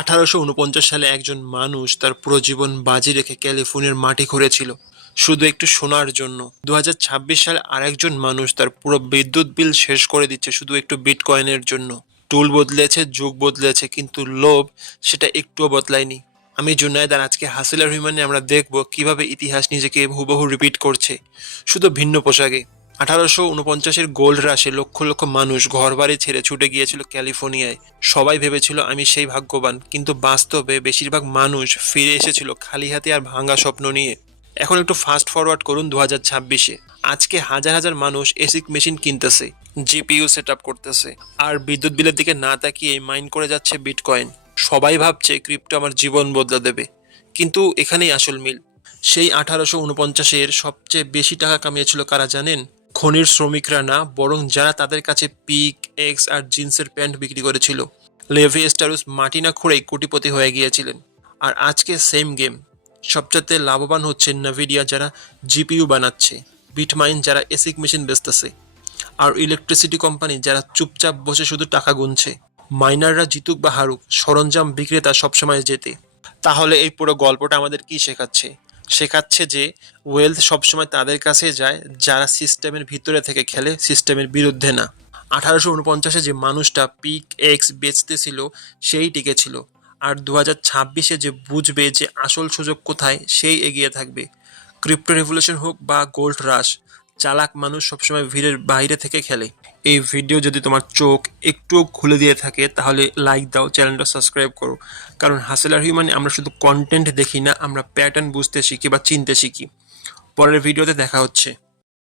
1849 সালে একজন মানুষ তার পুরো জীবন বাজি রেখে ক্যালিফোর্নিয়ার মাটি খুঁড়েছিল শুধু একটু শোনার জন্য। 2026 সালে আরেকজন মানুষ তার পুরো বিদ্যুৎ বিল শেষ করে দিচ্ছে শুধু একটু বিটকয়েনের জন্য। টুল বদলেছে, যুগ বদলেছে, কিন্তু লোভ সেটা একটুও বদলায়নি। আমি জুনায়েদ, আর আজকে হাসিল আর রহমানে আমরা দেখব কিভাবে ইতিহাস নিজেকে হুবহু রিপিট করছে, শুধু ভিন্ন পোশাকে। 1849-এর গোল্ড রাশে লক্ষ লক্ষ মানুষ ঘরবাড়ি ছেড়ে ছুটে গিয়েছিল ক্যালিফোর্নিয়ায়। সবাই ভেবেছিল আমি সেই ভাগ্যবান, কিন্তু বাস্তবে বেশিরভাগ মানুষ ফিরে এসেছিল খালি হাতে আর ভাঙা স্বপ্ন নিয়ে। এখন একটু ফাস্ট ফরওয়ার্ড করুন 2026-এ। আজকে হাজার হাজার মানুষ এসিক মেশিন কিনতেছে, জিপিইউ সেট আপ করতেছে, আর বিদ্যুৎ বিলের দিকে না তাকিয়ে মাইন করে যাচ্ছে বিটকয়েন। সবাই ভাবছে ক্রিপ্টো আমার জীবন বদলে দেবে, কিন্তু এখানেই আসল মিল। সেই 1849-এর সবচেয়ে বেশি টাকা কামিয়েছিল কারা জানেন? খনির শ্রমিকরা না, বরং যারা তাদের কাছে পিক, এক্স আর জিন্সের প্যান্ট বিক্রি করেছিল। লেভি স্টারুস মাটি না খুঁড়েই কোটিপতি হয়ে গিয়েছিলেন। আর আজকে সেম গেম। সবচেয়ে লাভবান হচ্ছে নাভিডিয়া, যারা জিপিইউ বানাচ্ছে, বিটমাইন যারা এসিক মেশিন বেচতেছে, আর ইলেকট্রিসিটি কোম্পানি যারা চুপচাপ বসে শুধু টাকা গুনছে। মাইনাররা জিতুক বা হারুক, সরঞ্জাম বিক্রেতা সবসময় জেতে। তাহলে এই পুরো গল্পটা আমাদের কি শেখাচ্ছে? শেখাচ্ছে যে ওয়েলথ সবসময় তাদের কাছে যায় যারা সিস্টেমের ভিতরে থেকে খেলে, সিস্টেমের বিরুদ্ধে না। 1849-এ যে মানুষটা পিক এক্স বেচতেছিল সেই টিকেছিল, আর 2026-এ যে বুঝবে যে আসল সুযোগ কোথায় সেই এগিয়ে থাকবে। ক্রিপ্টো রেভলিউশন হোক বা গোল্ড রাশ, চালাক মানুষ সবসময় ভিড়ের বাইরে থেকে খেলে। এই ভিডিও যদি তোমার চোখ একটুও খুলে দিয়ে থাকে তাহলে লাইক দাও, চ্যানেলটা সাবস্ক্রাইব করো। কারণ হাসিল আর হিউম্যানে আমরা শুধু কন্টেন্ট দেখি না, আমরা প্যাটার্ন বুঝতে শিখি বা চিনতে শিখি। পরের ভিডিওতে দেখা হচ্ছে।